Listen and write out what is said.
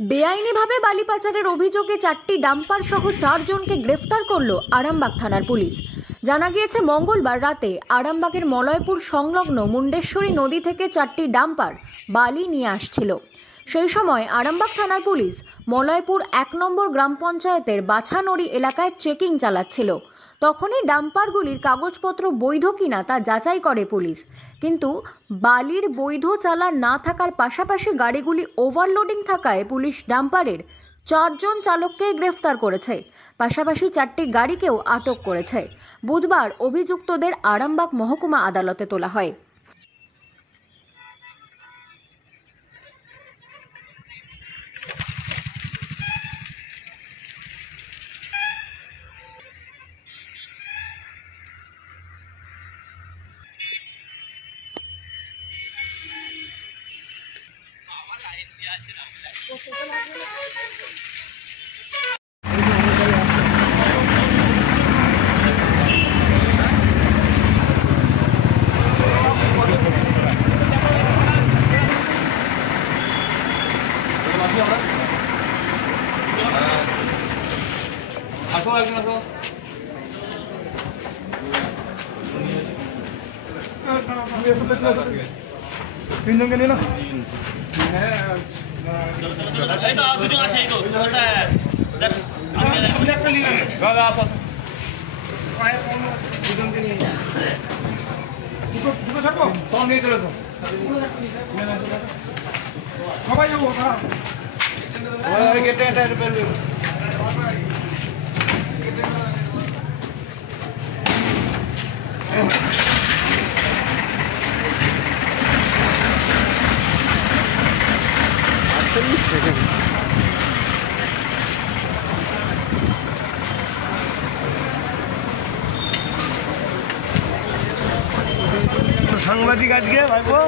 বেআইনিভাবে বালি পাচারের অভিযোগে 4টি ডাম্পার সহ 4 জনকে গ্রেফতার করল আরামবাগ থানার পুলিশ। জানা গিয়েছে মঙ্গলবার রাতে আরামবাগের মলয়পুর সংলগ্ন মুন্ডেশ্বরী নদী থেকে 4টি ডাম্পার বালি নিয়ে আসছিল। সেই সময় আরামবাগ থানার পুলিশ মলয়পুর 1 নম্বর গ্রাম পঞ্চায়েতের বাছানড়ি এলাকায় চেকিং চালাচ্ছিল। তখনই ডাম্পারগুলির কাগজপত্র বৈধ কিনা তা যাচাই করে পুলিশ, কিন্তু বালির বৈধ চালান না থাকার পাশাপাশি গাড়িগুলি ওভারলোডিং থাকায় পুলিশ ডাম্পারের 4 জন চালককে গ্রেফতার করেছে, পাশাপাশি 4টি গাড়িকেও আটক করেছে। বুধবার অভিযুক্তদের আরামবাগ মহকুমা আদালতে তোলা হয়। তিনজনকে নিয়ে না সবাই যাবো সাংবাদিক আজকে ভাইবো